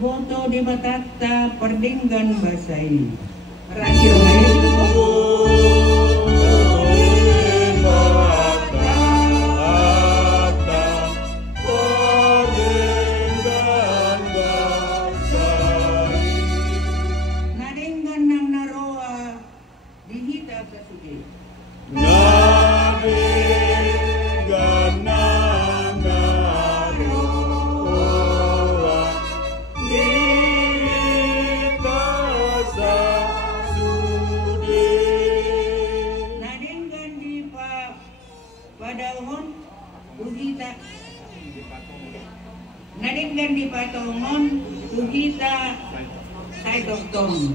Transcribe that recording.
Boto di batata perdinggan basai. Terakhir baik. Nadinggan nang naroa dihita kasugi. Padahon ugita nadinggan di patongon ugita sai dokton.